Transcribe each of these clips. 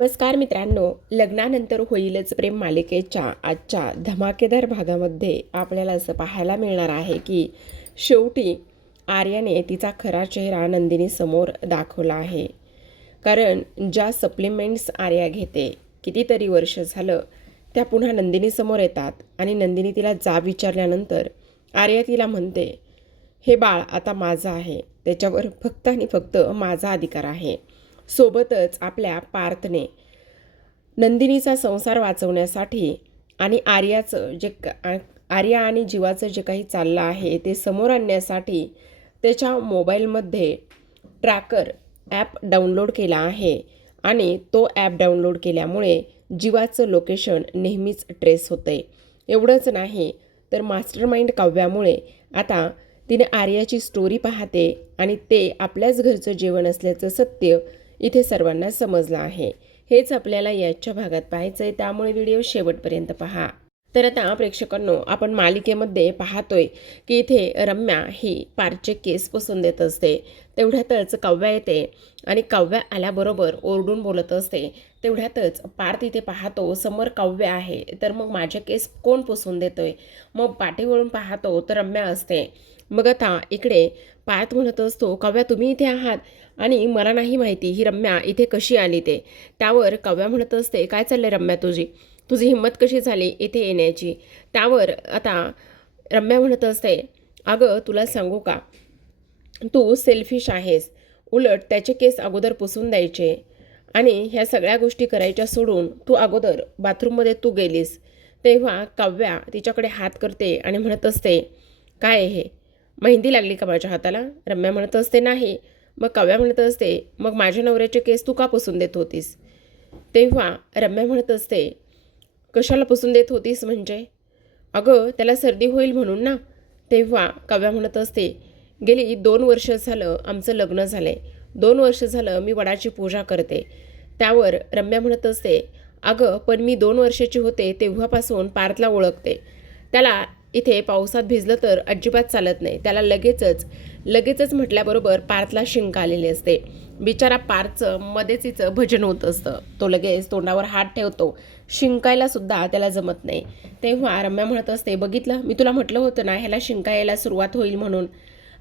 नमस्कार मित्रांनो, लग्नानंतर होईलच प्रेम मालिकेच्या आजच्या धमाकेदार भागामध्ये आपल्याला असं पाहायला मिळणार आहे की शेवटी आर्याने तिचा खरा चेहरा नंदिनीसमोर दाखवला आहे. कारण ज्या सप्लिमेंट्स आर्या घेते, कितीतरी वर्ष झालं त्या पुन्हा नंदिनीसमोर येतात आणि नंदिनी तिला जाब विचारल्यानंतर आर्या तिला म्हणते, हे बाळ आता माझं आहे, त्याच्यावर फक्त आणि फक्त माझा अधिकार आहे. सोबतच आपल्या पार्थने नंदिनीचा संसार वाचवण्यासाठी आणि आर्या आणि जीवाचं जे काही चाललं आहे ते समोर आणण्यासाठी त्याच्या मोबाईलमध्ये ट्रॅकर ॲप डाउनलोड केला आहे आणि तो ॲप डाउनलोड केल्यामुळे जीवाचं लोकेशन नेहमीच ट्रेस होते. एवढंच नाही तर मास्टरमाइंड काव्यामुळे आता तिने आर्याची स्टोरी पाहते आणि ते आपल्याच घरचं जेवण असल्याचं सत्य इथे सर्वांना समजलं आहे. हेच आपल्याला याच्या भागात पाहायचं आहे, त्यामुळे व्हिडिओ शेवटपर्यंत पहा. तर आता प्रेक्षकांनो, आपण मालिकेमध्ये पाहतोय की इथे रम्या ही पारचे केस पुसून देत असते. तेवढ्यातच काव्या येते आणि काव्या आल्याबरोबर ओरडून बोलत असते. तेवढ्यातच पार्थ इथे पाहतो समोर काव्या आहे, तर मग माझे केस कोण पुसून देतोय. मग पाठीवरून पाहतो तर रम्या असते. मग आता इकडे पार्थ म्हणत असतो, काव्या तुम्ही इथे आहात आणि मला नाही माहिती ही रम्या इथे कशी आली ते. त्यावर काव्या म्हणत असते, काय चाललंय रम्या तुझी हिंमत कशी झाली इथे येण्याची. त्यावर आता रम्या म्हणत असते, अगं तुला सांगू का, तू सेल्फिश आहेस. उलट त्याचे केस अगोदर पुसून द्यायचे आणि ह्या सगळ्या गोष्टी करायच्या सोडून तू अगोदर बाथरूममध्ये तू गेलीस. तेव्हा काव्या तिच्याकडे हात करते आणि म्हणत असते, काय हे मेहंदी लागली का माझ्या हाताला. रम्या म्हणत असते, नाही. मग काव्या म्हणत असते, मग माझ्या नवऱ्याचे केस तू का पुसून देत होतीस. तेव्हा रम्या म्हणत असते, कशाला पुसून देत होतीस म्हणजे. अगं त्याला सर्दी होईल म्हणून ना. तेव्हा काव्या म्हणत असते, गेली 2 वर्ष झालं आमचं लग्न झालंय, 2 वर्ष झालं मी वडाची पूजा करते. त्यावर रम्या म्हणत असते, अगं पण मी 2 वर्षाची होते तेव्हापासून पार्थला ओळखते. त्याला इथे पावसात भिजलं तर अजिबात चालत नाही. त्याला लगेचच म्हटल्याबरोबर पार्थला शिंक आलेली असते. बिचारा पार्थचं मध्येच हिचं भजन होत असतं. तो लगेच तोंडावर हात ठेवतो. शिंकायला सुद्धा त्याला जमत नाही. तेव्हा रम्या म्हणत असते, बघितलं मी तुला म्हटलं होतं ना ह्याला शिंका यायला सुरुवात होईल म्हणून.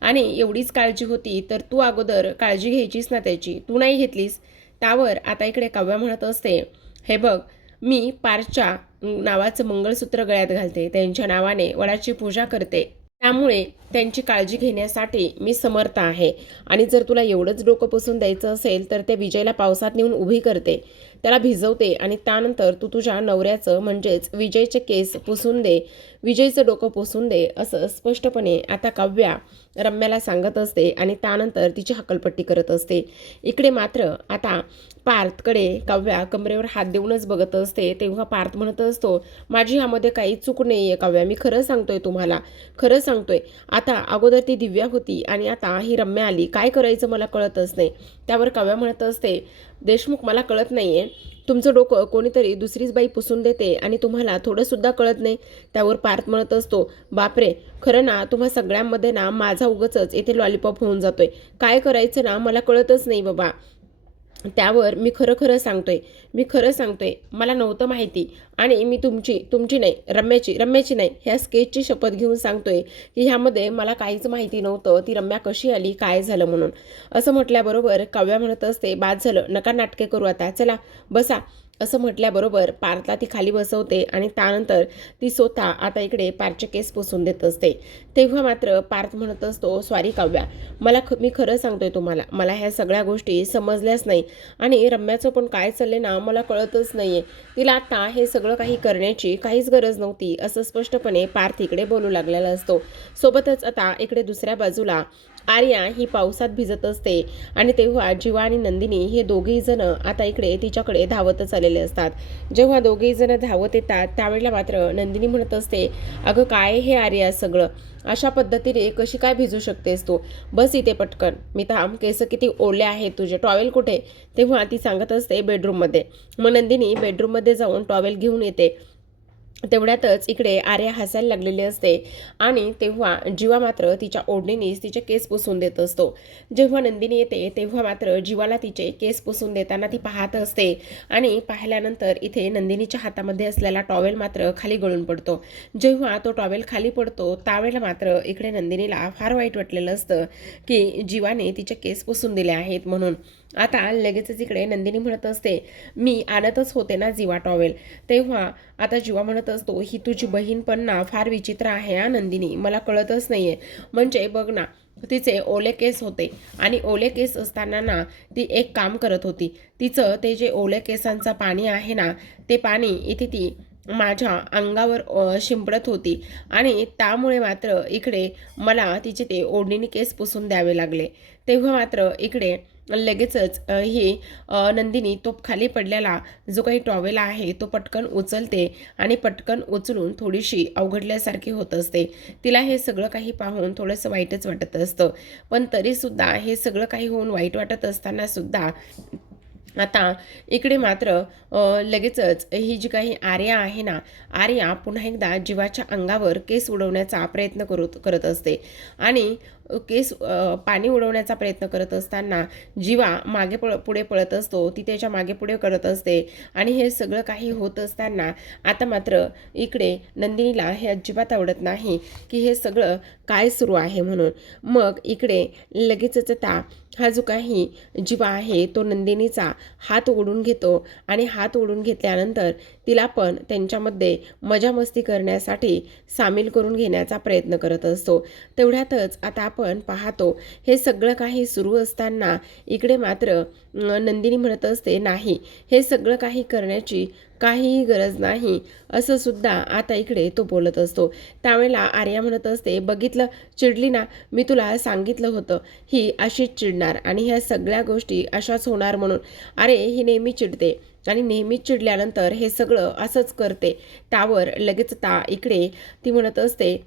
आणि एवढीच काळजी होती तर तू अगोदर काळजी घ्यायचीस ना त्याची, तू नाही घेतलीस. त्यावर आता इकडे काव्या म्हणत असते, हे बघ मी पार्थच्या नावाचं मंगळसूत्र गळ्यात घालते, त्यांच्या नावाने वडाची पूजा करते, त्यामुळे त्यांची काळजी घेण्यासाठी मी समर्थ आहे. आणि जर तुला एवढंच डोकं पुसून द्यायचं असेल तर ते विजयला पावसात नेऊन उभी करते, त्याला भिजवते आणि त्यानंतर तू तुझ्या नवऱ्याचं म्हणजेच विजयचे केस पुसून दे, विजयचं डोकं पुसून दे, असं स्पष्टपणे आता काव्या रम्याला सांगत असते आणि त्यानंतर तिची हकलपट्टी करत असते. इकडे मात्र आता पार्थकडे काव्या कमरेवर हात देऊनच बघत असते. तेव्हा पार्थ म्हणत असतो, माझी ह्यामध्ये काही चूक नाही आहे काव्या, मी खरं सांगतोय तुम्हाला, खरं सांगतोय. आता अगोदर ती दिव्या होती आणि आता ही रम्या आली, काय करायचं मला कळतच नाही. त्यावर काव्या म्हणत असते, देशमुख मला कळत नाही आहे, तुमचं डोकं कोणीतरी दुसरीच बाई पुसून देते आणि तुम्हाला थोडंसुद्धा कळत नाही. त्यावर पार्थ म्हणत असतो, बापरे खरं ना तुम्हा सगळ्यांमध्ये ना माझा उगाचच इथे लॉलीपॉप होऊन जातोय, काय करायचं ना मला कळतच नाही बाबा. त्यावर मी खरं सांगतोय मला नव्हतं माहिती आणि मी तुमची नाही रम्याची नाही ह्या स्केचची शपथ घेऊन सांगतोय की ह्यामध्ये मला काहीच माहिती नव्हतं ती रम्या कशी आली काय झालं म्हणून. असं म्हटल्याबरोबर काव्या म्हणत असते, बाद झालं नका नाटके करू, आता चला बसा. असं म्हटल्याबरोबर पार्थला ती खाली बसवते आणि त्यानंतर ती स्वतः आता इकडे पार्थचे केस पुसून देत असते. तेव्हा मात्र पार्थ म्हणत असतो, सॉरी काव्या, मी खरं सांगतोय तुम्हाला, मला ह्या सगळ्या गोष्टी समजल्याच नाही आणि रम्याचं पण काय चाललंय ना मला कळतच नाहीये, तिला आता हे सगळं काही करण्याची काहीच गरज नव्हती, असं स्पष्टपणे पार्थ इकडे बोलू लागलेला असतो. सोबतच आता इकडे दुसऱ्या बाजूला आर्या ही पावसात भिजत असते आणि तेव्हा जीवा आणि नंदिनी हे दोघेही जण आता इकडे तिच्याकडे धावतच आलेले असतात. जेव्हा दोघेही जण धावत येतात त्यावेळेला मात्र नंदिनी म्हणत असते, अगं काय हे आर्या सगळं, अशा पद्धतीने कशी काय भिजू शकतेस तू, बस इथे पटकन, मी थांब, केस किती ओले आहेत तुझे, टॉवेल कुठे. तेव्हा ती सांगत असते बेडरूममध्ये. मग नंदिनी बेडरूममध्ये जाऊन टॉवेल घेऊन येते तेवढ्यातच इकडे आर्या हसायला लागलेली असते आणि तेव्हा जीवा मात्र तिच्या ओढणीनेच तिचे केस पुसून देत असतो. जेव्हा नंदिनी येते तेव्हा मात्र जीवाला तिचे केस पुसून देताना ती पाहत असते आणि पाहिल्यानंतर इथे नंदिनीच्या हातामध्ये असलेला टॉवेल मात्र खाली गळून पडतो. जेव्हा तो टॉवेल खाली पडतो त्यावेळेला मात्र इकडे नंदिनीला फार वाईट वाटलेलं असतं की जीवाने तिचे केस पुसून दिले आहेत म्हणून. आता लगेचच इकडे नंदिनी म्हणत असते, मी आणतच होते ना जीवा टॉवेल. तेव्हा आता जीवा म्हणत असतो, ही तुझी बहीण पण ना फार विचित्र आहे हा नंदिनी, मला कळतच नाहीये. म्हणजे बघ ना, तिचे ओले केस होते आणि ओले केस असताना ना ती एक काम करत होती. तिचं ते जे ओले केसांचं पाणी आहे ना, ते पाणी इथे ती माझ्या अंगावर शिंपडत होती आणि त्यामुळे मात्र इकडे मला तिचे ते ओढणीने केस पुसून द्यावे लागले. तेव्हा मात्र इकडे लगेचच ही नंदिनी तो खाली पडलेला जो काही टॉवेल आहे तो पटकन उचलते आणि पटकन उचलून थोडीशी अवघडल्यासारखी होत असते. तिला हे सगळं काही पाहून थोडंसं वाईटच वाटत असतं, पण तरीसुद्धा हे सगळं काही होऊन वाईट वाटत असताना सुद्धा आता इकडे मात्र लगेचच ही जी काही आर्या आहे ना, आर्या पुन्हा एकदा जीवाच्या अंगावर केस उडवण्याचा प्रयत्न करत असते आणि केस पाणी उडवण्याचा प्रयत्न करत असताना जीवा मागे पुढे पळत असतो. ती त्याच्या मागे पुढे करत असते आणि हे सगळं काही होत असताना आता मात्र इकडे नंदिनीला हे अजिबात आवडत नाही की हे सगळं काय सुरू आहे म्हणून. मग इकडे लगेचच हा जो काही जीवा आहे तो नंदिनीचा हात ओढून घेतो आणि हात ओढून घेतल्यानंतर तिला पण त्यांच्यामध्ये मजा मस्ती करण्यासाठी सामील करून घेण्याचा प्रयत्न करत असतो. तेवढ्यातच आता आपण पाहतो हे सगळं काही सुरू असताना इकडे मात्र नंदिनी म्हणत असते, नाही, हे सगळं काही करण्याची काहीही गरज नाही, असं सुद्धा आता इकडे तो बोलत असतो. त्यावेळेला आर्या म्हणत असते, बघितलं, चिडली ना, मी तुला सांगितलं होतं ही अशीच चिडणार आणि ह्या सगळ्या गोष्टी अशाच होणार म्हणून. अरे, ही नेहमी चिडते आणि नेहमीच चिडल्यानंतर हे सगळं असंच करते. त्यावर लगेच इकडे ती म्हणत असते,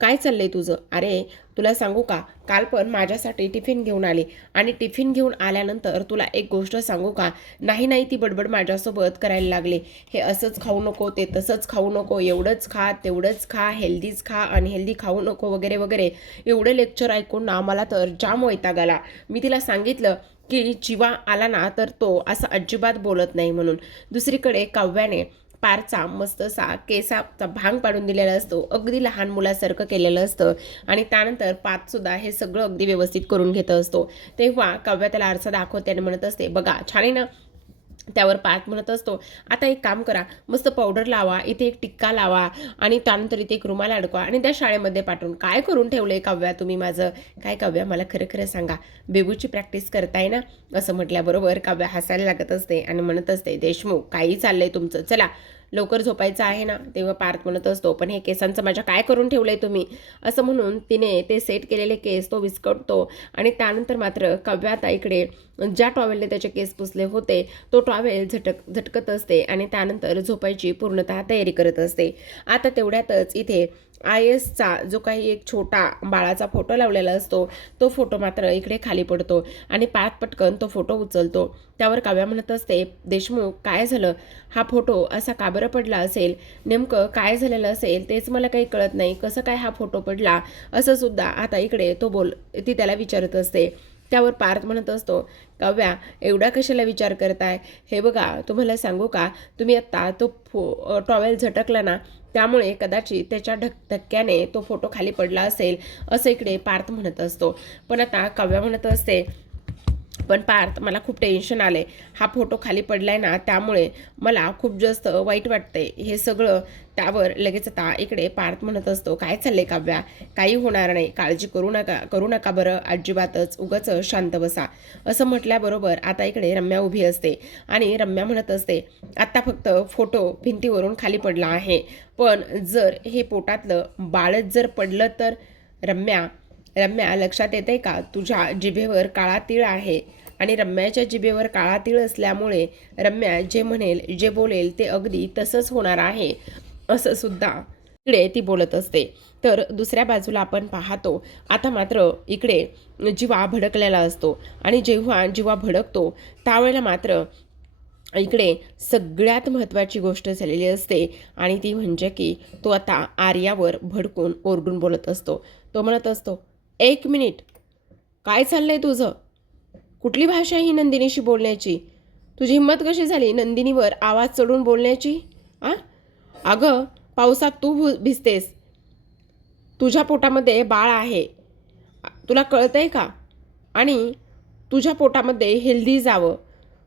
काय चाललंय तुझं? अरे, तुला सांगू का, काल पण माझ्यासाठी टिफिन घेऊन आली आणि टिफिन घेऊन आल्यानंतर तुला एक गोष्ट सांगू का, नाही नाही ती बडबड माझ्यासोबत करायला लागली. हे असंच खाऊ नको, ते तसंच खाऊ नको, एवढंच खा, तेवढंच खा, हेल्दीच खा, अनहेल्दी खाऊ नको वगैरे वगैरे. एवढे लेक्चर ऐकून ना मला तर जाम वैताग आला. मी तिला सांगितलं की जीवा आला ना तर तो असं अजिबात बोलत नाही म्हणून. दुसरीकडे काव्याने पारचा मस्तसा केसाचा भांग पाडून दिलेला असतो, अगदी लहान मुलासारखं केलेलं असतं आणि त्यानंतर पाचसुद्धा हे सगळं अगदी व्यवस्थित करून घेत असतो. तेव्हा काव्या त्याला आरसा दाखवते आणि म्हणत असते, बघा छान आहे ना. त्यावर पार्थ म्हणत असतो, आता एक काम करा, मस्त पावडर लावा, इथे एक टिक्का लावा आणि त्यानंतर इथे एक रुमाल अडकवा आणि त्या शाळेमध्ये पाठवून. काय करून ठेवलंय काव्या तुम्ही माझं? काय काव्या, मला खरं खरं सांगा, बेबूची प्रॅक्टिस करताय ना? असं म्हटल्याबरोबर काव्या हसायला लागत असते आणि म्हणत असते, देशमुख, काही चाललंय तुमचं, चला लवकर झोपायचं आहे ना. तेव्हा पार्थ म्हणत असतो, पण हे केसांचं माझ्या काय करून ठेवलंय तुम्ही? असं म्हणून तिने ते सेट केलेले केस तो विस्कटतो आणि त्यानंतर मात्र काव्या आता इकडे ज्या टॉवेलने त्याचे केस पुसले होते तो टॉवेल झटकत असते आणि त्यानंतर झोपायची पूर्णतः तयारी करत असते. आता तेवढ्यातच इथे IASचा जो काही एक छोटा बाळाचा फोटो लावलेला असतो तो फोटो मात्र इकडे खाली पडतो आणि पार्थ पटकन तो फोटो उचलतो. त्यावर काव्या म्हणत असते, देशमुख, काय झालं? हा फोटो असा का बरं पडला असेल? नेमकं काय झालेलं असेल तेच मला काही कळत नाही. कसं काय हा फोटो पडला? असं सुद्धा आता इकडे ती त्याला विचारत असते. त्यावर पार्थ म्हणत असतो, काव्या, एवढा कशाला विचार करताय? हे बघा, तुम्हाला सांगू का, तुम्ही आत्ता तो टॉवेल झटकला ना, त्यामुळे कदाचित त्याच्या धक्क्याने तो फोटो खाली पडला असेल, असं इकडे पार्थ म्हणत असतो. पण आता काव्या म्हणत असते, पण पार्थ, मला खूप टेन्शन आले, हा फोटो खाली पडलाय ना त्यामुळे मला खूप जास्त वाईट वाटतंय हे सगळं. त्यावर लगेच आता इकडे पार्थ म्हणत असतो, काय चाललंय काव्या? काही होणार नाही, काळजी करू नका बरं, अजिबातच, उगाच शांत बसा. असं म्हटल्याबरोबर आता इकडे रम्या उभी असते आणि रम्या म्हणत असते, आत्ता फक्त फोटो भिंतीवरून खाली पडला आहे, पण जर हे पोटातलं बाळच जर पडलं तर? रम्या, लक्षात येते का, तुझ्या जिभेवर काळा तीळ आहे आणि रम्याच्या जिभेवर काळा तीळ असल्यामुळे रम्या जे म्हणेल, जे बोलेल ते अगदी तसंच होणार आहे, असं सुद्धा इकडे ती बोलत असते. तर दुसऱ्या बाजूला आपण पाहतो आता मात्र इकडे जीवा भडकलेला असतो आणि जेव्हा जीवा भडकतो त्यावेळेला मात्र इकडे सगळ्यात महत्त्वाची गोष्ट झालेली असते आणि ती म्हणजे की तो आता आर्यावर भडकून ओरडून बोलत असतो. तो म्हणत असतो, 1 मिनिट, काय चाललंय तुझं? कुठली भाषा ही नंदिनीशी बोलण्याची? तुझी हिंमत कशी झाली नंदिनीवर आवाज चढवून बोलण्याची? आ अगं, पावसात तू भिजतेस, तुझ्या पोटामध्ये बाळ आहे, तुला कळतंय का? आणि तुझ्या पोटामध्ये हेल्दी जावं,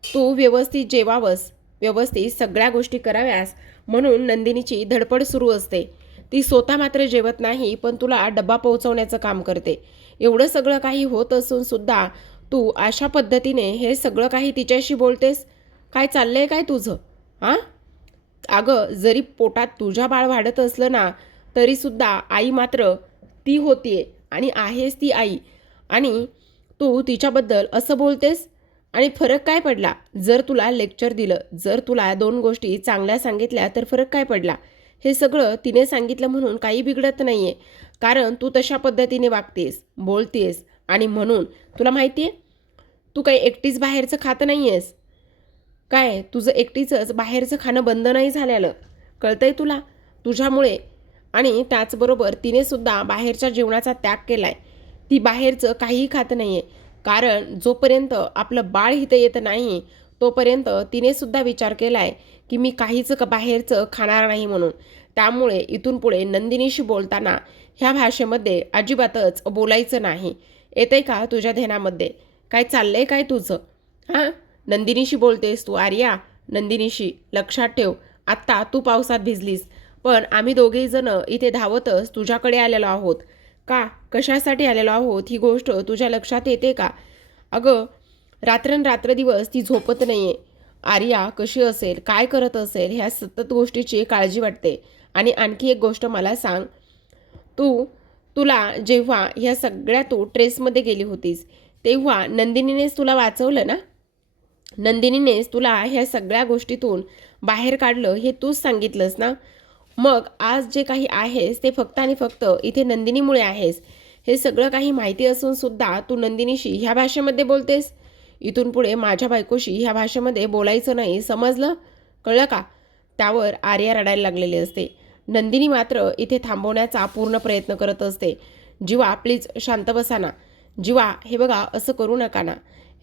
तू व्यवस्थित जेवावंस, व्यवस्थित सगळ्या गोष्टी कराव्यास म्हणून नंदिनीची धडपड सुरू असते. ती स्वतः मात्र जेवत नाही, पण तुला डब्बा पोहोचवण्याचं काम करते. एवढं सगळं काही होत असून सुद्धा तू अशा पद्धतीने हे सगळं काही तिच्याशी बोलतेस. काय चाललंय काय तुझं? हां? अगं, जरी पोटात तुझ्या बाळ वाढत असलं ना, तरीसुद्धा आई मात्र ती होतीये आणि आहेस ती आई. आणि तू तिच्याबद्दल असं बोलतेस. आणि फरक काय पडला? जर तुला लेक्चर दिलं, जर तुला 2 गोष्टी चांगल्या सांगितल्या तर फरक काय पडला? हे सगळं तिने सांगितलं म्हणून काही बिघडत नाही आहे. कारण तू तशा पद्धतीने वागतेस, बोलतेस आणि म्हणून तुला माहिती आहे, तू काही एकटीच बाहेरचं खात नाही आहेस. काय तुझं एकटीचंच बाहेरचं खाणं बंद नाही झालेलं, कळतंय तुला? तुझ्यामुळे. आणि त्याचबरोबर तिने सुद्धा बाहेरच्या जेवणाचा त्याग केला आहे. ती बाहेरचं काहीही खात नाही आहे. कारण जोपर्यंत आपलं बाळ इथं येतं नाही, तोपर्यंत तिने सुद्धा विचार केला आहे की मी काहीच बाहेरचं खाणार नाही म्हणून. त्यामुळे इथून पुढे नंदिनीशी बोलताना ह्या भाषेमध्ये अजिबातच बोलायचं नाही. येतंय का तुझ्या ध्यानामध्ये? काय चाललंय काय तुझं? हां, नंदिनीशी बोलतेस तू आर्या, नंदिनीशी. लक्षात ठेव, आत्ता तू पावसात भिजलीस, पण आम्ही दोघेही जण इथे धावतच तुझ्याकडे आलेलो आहोत. का? कशासाठी आलेलो आहोत ही गोष्ट तुझ्या लक्षात येते का? अगं, रात्रंरात्र दिवस ती झोपत नाही आहे. आर्या कशी असेल, काय करत असेल, ह्या सतत गोष्टीची काळजी वाटते. आणि आणखी एक गोष्ट मला सांग, तुला जेव्हा ह्या सगळ्या तू ट्रेसमध्ये गेली होतीस, तेव्हा नंदिनीनेच तुला वाचवलं ना? नंदिनीनेच तुला ह्या सगळ्या गोष्टीतून बाहेर काढलं हे तूच सांगितलंस ना? मग आज जे काही आहेस ते फक्त आणि फक्त इथे नंदिनीमुळे आहेस. हे सगळं काही माहिती असून सुद्धा तू नंदिनीशी ह्या भाषेमध्ये बोलतेस. इथून पुढे माझ्या बायकोशी ह्या भाषेमध्ये बोलायचं नाही, समजलं? कळलं का? त्यावर आर्या रडायला लागलेली असते. नंदिनी मात्र इथे थांबवण्याचा पूर्ण प्रयत्न करत असते. जीवा, प्लीज शांत बसा ना. जीवा, हे बघा, असं करू नका ना.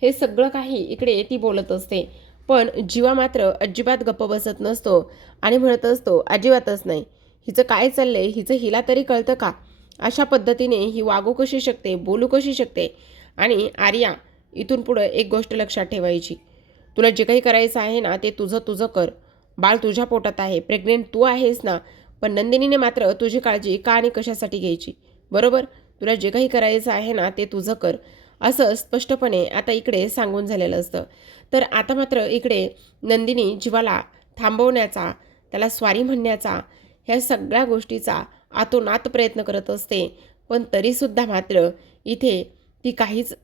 हे सगळं काही इकडे ती बोलत असते. पण जीवा मात्र अजिबात गप्प बसत नसतो आणि म्हणत असतो, अजिबातच नाही. हिचं काय चाललंय, हिला तरी कळतं का? अशा पद्धतीने ही वागू कशी शकते, बोलू कशी शकते? आणि आर्या, इथून पुढं एक गोष्ट लक्षात ठेवायची. तुला जे काही करायचं आहे ना, ते तुझं तुझं कर. बाळ तुझ्या पोटात आहे, प्रेग्नेंट तू आहेस ना. पण नंदिनीने मात्र तुझी काळजी का आणि कशासाठी घ्यायची? बरोबर? तुला जे काही करायचं आहे ना, ते तुझं कर. असं स्पष्टपणे आता इकडे सांगून झालेलं असतं. तर आता मात्र इकडे नंदिनी जीवाला थांबवण्याचा, त्याला स्वारी म्हणण्याचा, ह्या सगळ्या गोष्टीचा आतोनात प्रयत्न करत असते. पण तरीसुद्धा मात्र इथे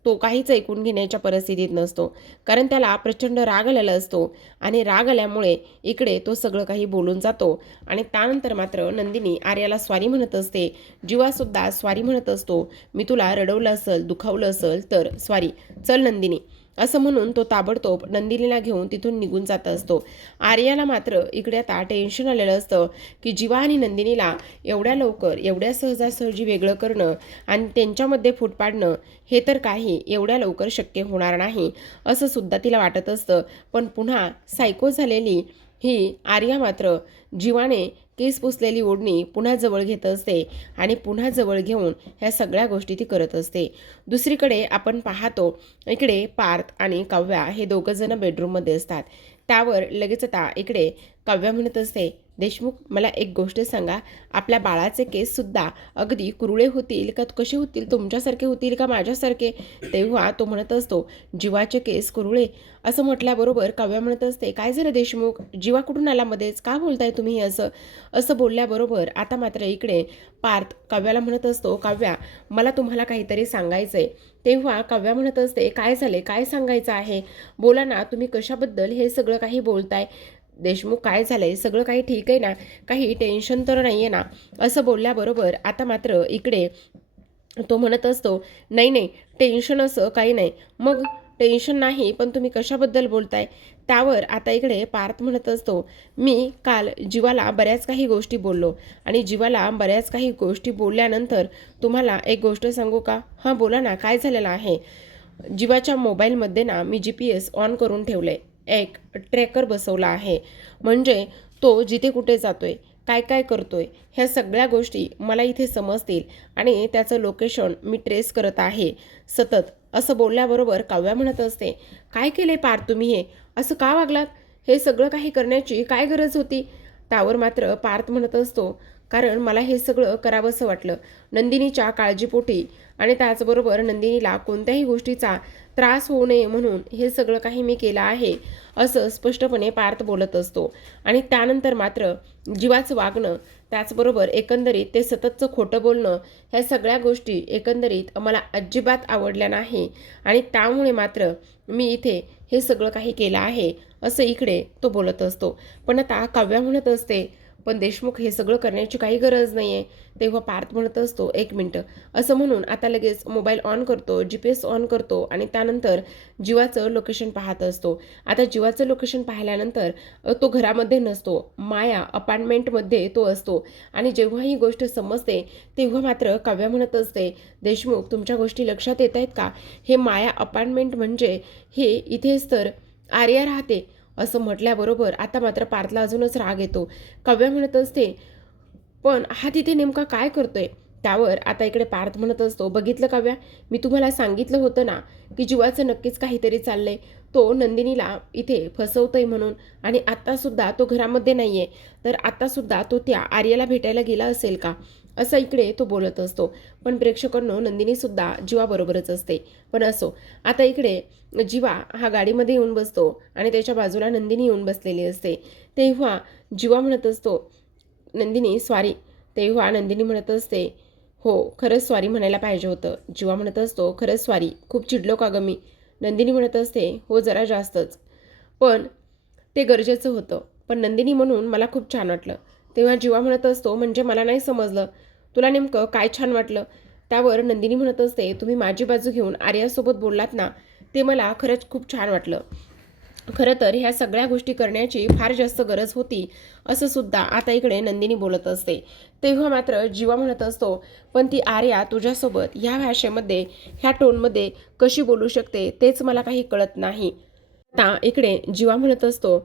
तो काहीच ऐकून घेण्याच्या परिस्थितीत नसतो. कारण त्याला प्रचंड राग आलेला असतो आणि राग आल्यामुळे इकडे तो सगळं काही बोलून जातो. आणि त्यानंतर मात्र नंदिनी आर्याला स्वारी म्हणत असते. जीवासुद्धा स्वारी म्हणत असतो. मी तुला रडवलं असेल, दुखावलं असेल तर सॉरी, चल नंदिनी, असं म्हणून तो ताबडतोब नंदिनीला घेऊन तिथून निघून जात असतो. आर्याला मात्र इकडे आता टेन्शन आलेलं असतं की जीवा आणि नंदिनीला एवढ्या लवकर, एवढ्या सहजासहजी वेगळं करणं आणि त्यांच्यामध्ये फूट पाडणं हे तर काही एवढ्या लवकर शक्य होणार नाही, असं सुद्धा तिला वाटत असतं. पण पुन्हा सायको झालेली ही आर्या मात्र जीवाने केस पुसलेली ओढणी पुन्हा जवळ घेत असते आणि पुन्हा जवळ घेऊन ह्या सगळ्या गोष्टी ती करत असते. दुसरीकडे आपण पाहतो, इकडे पार्थ आणि काव्या हे दोघं जण बेडरूममध्ये असतात. त्यावर लगेच आता इकडे काव्या म्हणत असते, देशमुख, मला एक गोष्ट सांगा, आपल्या बाळाचे केससुद्धा अगदी कुरळे होतील का, कसे होतील, तुमच्यासारखे होतील का माझ्यासारखे? तेव्हा तो म्हणत असतो, जीवाचे केस कुरळे. असं म्हटल्याबरोबर काव्या म्हणत असते, काय झालं देशमुख, जीवा कुठून आला मध्येच, का बोलताय तुम्ही असं? असं बोलल्याबरोबर आता मात्र इकडे पार्थ काव्याला म्हणत असतो, काव्या, मला तुम्हाला काहीतरी सांगायचं आहे. तेव्हा काव्या म्हणत असते, काय झाले, काय सांगायचं आहे, बोला ना, तुम्ही कशाबद्दल हे सगळं काही बोलताय? देशमुख, काय झालंय, सगळं काही ठीक आहे ना, काही टेन्शन तर नाही आहे ना? असं बोलल्याबरोबर आता मात्र इकडे तो म्हणत असतो, नाही नाही, टेन्शन असं काही नाही. मग टेन्शन नाही, पण तुम्ही कशाबद्दल बोलताय? त्यावर आता इकडे पार्थ म्हणत असतो, मी काल जीवाला बऱ्याच काही गोष्टी बोललो आणि जीवाला बऱ्याच काही गोष्टी बोलल्यानंतर तुम्हाला एक गोष्ट सांगू का? हां बोला ना, काय झालेलं आहे? जीवाच्या मोबाईलमध्ये ना मी GPS ऑन करून ठेवले, एक ट्रॅकर बसवला आहे. म्हणजे तो जिथे कुठे जातोय, काय काय करतोय, ह्या सगळ्या गोष्टी मला इथे समजतील आणि त्याचं लोकेशन मी ट्रेस करत आहे सतत. असं बोलल्याबरोबर काव्या म्हणत असते, काय केले पार्थ तुम्ही हे? असं का वागलात? हे सगळं काही करण्याची काय गरज होती? त्यावर मात्र पार्थ म्हणत असतो, कारण मला हे सगळं करावंसं वाटलं नंदिनीच्या काळजीपोटी आणि त्याचबरोबर नंदिनीला कोणत्याही गोष्टीचा त्रास होऊ नये म्हणून हे सगळं काही मी केलं आहे, असं स्पष्टपणे पार्थ बोलत असतो. आणि त्यानंतर मात्र जीवाचं वागणं, त्याचबरोबर एकंदरीत ते सततचं खोटं बोलणं, ह्या सगळ्या गोष्टी एकंदरीत मला अजिबात आवडल्या नाही आणि त्यामुळे मात्र मी इथे हे सगळं काही केलं आहे, असं इकडे तो बोलत असतो. पण आता काव्या म्हणत असते, पण देशमुख हे सगळं करण्याची काही गरज नाही आहे. तेव्हा पार्थ म्हणत असतो, एक मिनटं, असं म्हणून आता लगेच मोबाईल ऑन करतो, GPS ऑन करतो आणि त्यानंतर जीवाचं लोकेशन पाहत असतो. आता जीवाचं लोकेशन पाहिल्यानंतर तो घरामध्ये नसतो, माया अपार्टमेंटमध्ये तो असतो आणि जेव्हा ही गोष्ट समजते तेव्हा मात्र काव्या म्हणत असते, देशमुख तुमच्या गोष्टी लक्षात येत आहेत का? हे माया अपार्टमेंट म्हणजे हे इथेच तर आर्या राहते, असं म्हटल्याबरोबर आता मात्र पार्थला अजूनच राग येतो. काव्या म्हणत असते, पण हा तिथे नेमका काय करतोय? त्यावर आता इकडे पार्थ म्हणत असतो, बघितलं काव्या, मी तुम्हाला सांगितलं होतं ना की जीवाचं नक्कीच काहीतरी चाललंय. तो नंदिनीला इथे फसवतोय म्हणून. आणि आत्तासुद्धा तो घरामध्ये नाही आहे, तर आत्तासुद्धा तो त्या आर्याला भेटायला गेला असेल का? असं इकडे तो बोलत असतो. पण प्रेक्षकांनो, नंदिनीसुद्धा जीवाबरोबरच असते. पण असो, आता इकडे जीवा हा गाडीमध्ये येऊन बसतो आणि त्याच्या बाजूला नंदिनी येऊन बसलेली असते. तेव्हा जीवा म्हणत असतो, नंदिनी सॉरी. तेव्हा नंदिनी म्हणत असते, हो खरंच सॉरी म्हणायला पाहिजे होतं. जीवा म्हणत असतो, खरंच सॉरी, खूप चिडलो का गं मी? नंदिनी म्हणत असते, हो जरा जास्तच, पण ते गरजेचं होतं. पण नंदिनी म्हणून मला खूप छान वाटलं. तेव्हा जीवा म्हणत असतो, म्हणजे मला नाही समजलं, तुला नेमकं काय छान वाटलं? त्यावर नंदिनी म्हणत असते, तुम्ही माझी बाजू घेऊन आर्यासोबत बोललात ना, ते मला खरंच खूप छान वाटलं. खरं तर ह्या सगळ्या गोष्टी करण्याची फार जास्त गरज होती, असं सुद्धा आता इकडे नंदिनी बोलत असते. तेव्हा मात्र जीवा म्हणत असतो, पण ती आर्या तुझ्यासोबत ह्या भाषेमध्ये, ह्या टोनमध्ये कशी बोलू शकते तेच मला काही कळत नाही. आता इकडे जीवा म्हणत असतो,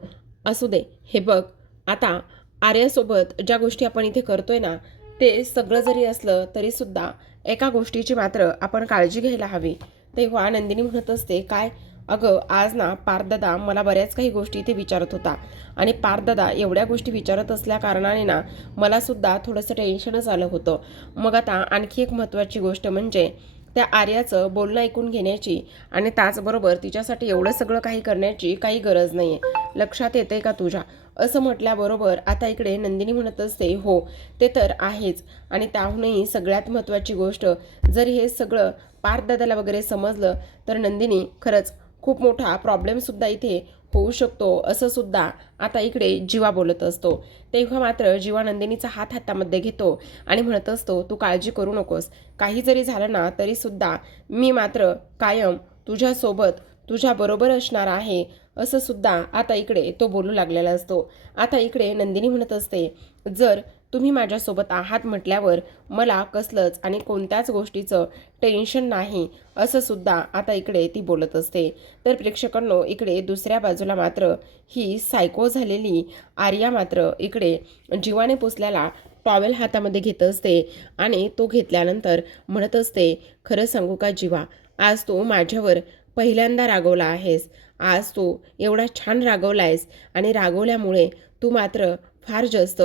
असू दे, हे बघ, आता आर्यासोबत ज्या गोष्टी आपण इथे करतोय ना, ते सगळं जरी असलं तरीसुद्धा एका गोष्टीची मात्र आपण काळजी घ्यायला हवी. तेव्हा नंदिनी म्हणत असते, काय? अगं आज ना पार्थदादा मला बऱ्याच काही गोष्टी इथे विचारत होता आणि पार्थदादा एवढ्या गोष्टी विचारत असल्या कारणाने ना मलासुद्धा थोडंसं टेन्शनच आलं होतं. मग आता आणखी एक महत्त्वाची गोष्ट म्हणजे त्या आर्याचं बोलणं ऐकून घेण्याची आणि त्याचबरोबर तिच्यासाठी एवढं सगळं काही करण्याची काही गरज नाही आहे. लक्षात येते का तुझ्या? असं म्हटल्याबरोबर आता इकडे नंदिनी म्हणत असते, हो ते तर आहेच. आणि त्याहूनही सगळ्यात महत्त्वाची गोष्ट, जर हे सगळं पार्थदादाला वगैरे समजलं तर नंदिनी खरंच खूप मोठा प्रॉब्लेमसुद्धा इथे होऊ शकतो, असं सुद्धा आता इकडे जीवा बोलत असतो. तेव्हा मात्र जीवा नंदिनीचा हात हातामध्ये घेतो आणि म्हणत असतो, तू काळजी करू नकोस, काही जरी झालं ना तरीसुद्धा मी मात्र कायम तुझ्यासोबत तुझ्याबरोबर असणार आहे, असं सुद्धा आता इकडे तो बोलू लागलेला असतो. आता इकडे नंदिनी म्हणत असते, जर तुम्ही माझ्यासोबत आहात म्हटल्यावर मला कसलंच आणि कोणत्याच गोष्टीचं टेन्शन नाही, असं सुद्धा आता इकडे ती बोलत असते. तर प्रेक्षकांनो, इकडे दुसऱ्या बाजूला मात्र ही सायको झालेली आर्या मात्र इकडे जीवाने पुसल्याला टॉवेल हातामध्ये घेत असते आणि तो घेतल्यानंतर म्हणत असते, खरं सांगू का जीवा, आज तू माझ्यावर पहिल्यांदा रागवला आहेस. आज तू एवढा छान रागवला आहेस आणि रागवल्यामुळे तू मात्र फार जास्त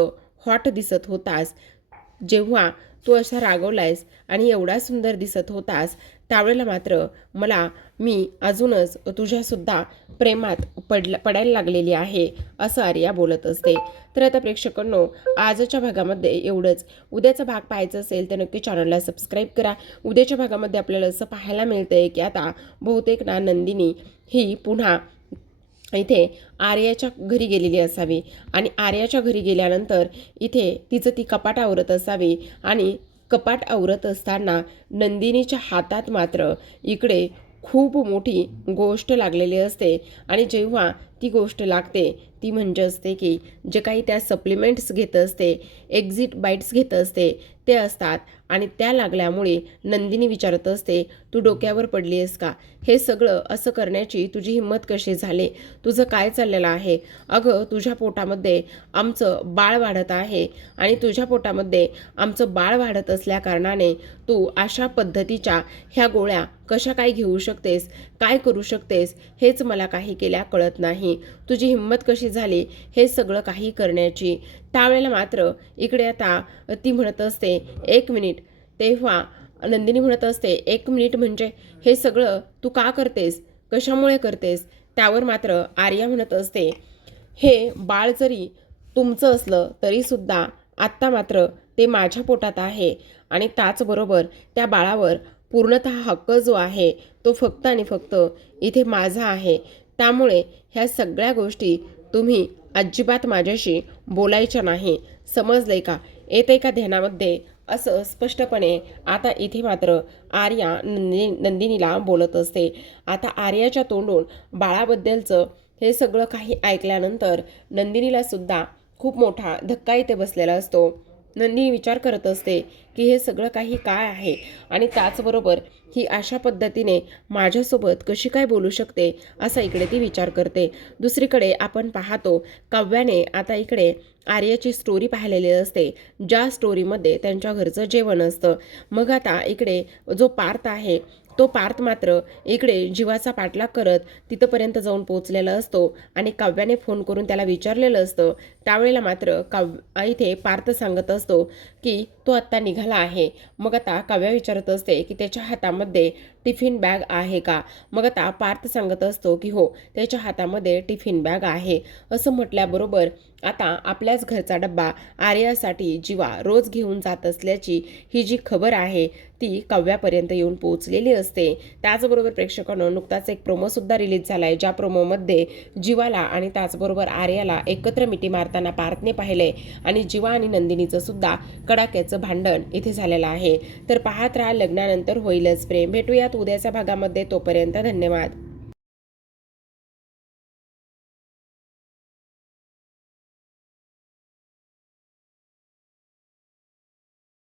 हॉट दिसत होतास. जेव्हा तू असा रागवलायस आणि एवढा सुंदर दिसत होतास, त्यावेळेला मात्र मी अजूनच तुझ्यासुद्धा प्रेमात पडायला लागलेली आहे, असं आर्या बोलत असते. तर आता प्रेक्षकांनो, आजच्या भागामध्ये एवढंच. उद्याचा भाग पाहायचा असेल तर नक्की चॅनलला सबस्क्राईब करा. उद्याच्या भागामध्ये आपल्याला असं पाहायला मिळतंय की आता बहुतेक ना नंदिनी ही पुन्हा इथे आर्याच्या घरी गेलेली असावी आणि आर्याच्या घरी गेल्यानंतर इथे तिचं ती कपाट आवरत असावी आणि कपाट आवरत असताना नंदिनीच्या हातात मात्र इकडे खूप मोठी गोष्ट लागलेली असते आणि जेव्हा ती गोष्ट लागते ती म्हणजे असते की जे काही त्या सप्लिमेंट्स घेत असते, एक्झिट बाईट्स घेत असते ते असतात आणि त्या लागल्यामुळे नंदिनी विचारत असते, तू डोक्यावर पडली आहेस का? हे सगळं असं करण्याची तुझी हिंमत कशी झाली? तुझं काय चाललेलं आहे? अगं तुझ्या पोटामध्ये आमचं बाळ वाढत आहे आणि तुझ्या पोटामध्ये आमचं बाळ वाढत असल्याकारणाने तू अशा पद्धतीच्या ह्या गोळ्या कशा काय घेऊ शकतेस, काय करू शकतेस हेच मला काही केल्या कळत नाही. तुझी हिंमत कशी झाली हे सगळं काही करण्याची? त्यावेळेला मात्र इकडे आता ती म्हणत असते 1 मिनिट. तेव्हा नंदिनी म्हणत असते 1 मिनिट म्हणजे हे सगळं तू का करतेस, कशामुळे करतेस? त्यावर मात्र आर्या म्हणत असते हे बाळ जरी तुमचं असलं तरीसुद्धा आत्ता मात्र ते माझ्या पोटात आहे आणि त्याचबरोबर त्या बाळावर पूर्णतः हक्क जो आहे तो फक्त आणि फक्त इथे माझा आहे. त्यामुळे ह्या सगळ्या गोष्टी तुम्ही अजिबात माझ्याशी बोलायच्या नाही. समजलंय का? येते का ध्यानामध्ये? असं स्पष्टपणे आता इथे मात्र आर्या नंदिनीला बोलत असते. आता आर्याच्या तोंडून बाळाबद्दलचं हे सगळं काही ऐकल्यानंतर नंदिनीला सुद्धा खूप मोठा धक्का इथे बसलेला असतो. नंदिनी विचार करत असते की हे सगळं काही काय आहे आणि त्याचबरोबर ही अशा पद्धतीने माझ्यासोबत कशी काय बोलू शकते असा इकडे ती विचार करते. दुसरीकडे आपण पाहतो काव्याने आता इकडे आर्याची स्टोरी पाहिलेली असते, ज्या स्टोरीमध्ये त्यांच्या घरचं जेवण असतं. मग आता इकडे जो पार्थ आहे तो पार्थ मात्र इकडे जीवाचा पाठलाग करत तिथंपर्यंत जाऊन पोहोचलेला असतो आणि काव्याने फोन करून त्याला विचारलेलं असतं. त्यावेळेला मात्र इथे पार्थ सांगत असतो की तो आत्ता निघाला आहे. मग आता काव्या विचारत असते की त्याच्या हातामध्ये टिफिन बॅग आहे का? मग आता पार्थ सांगत असतो की हो त्याच्या हातामध्ये टिफिन बॅग आहे. असं म्हटल्याबरोबर आता आपल्याच घरचा डब्बा आर्यासाठी जीवा रोज घेऊन जात असल्याची ही जी खबर आहे ती काव्यापर्यंत येऊन पोहोचलेली असते. त्याचबरोबर प्रेक्षकांनो नुकताच एक प्रोमोसुद्धा रिलीज झाला आहे, ज्या प्रोमोमध्ये जीवाला आणि त्याचबरोबर आर्याला एकत्र मिठी मारताना पार्थने पाहिले आणि जीवा आणि नंदिनीचं सुद्धा कडाक्याचं भांडण इथे झालेलं आहे. तर पाहत राहा लग्नानंतर होईलच प्रेम. भेटूयात उद्याच्या भागामध्ये. तोपर्यंत धन्यवाद.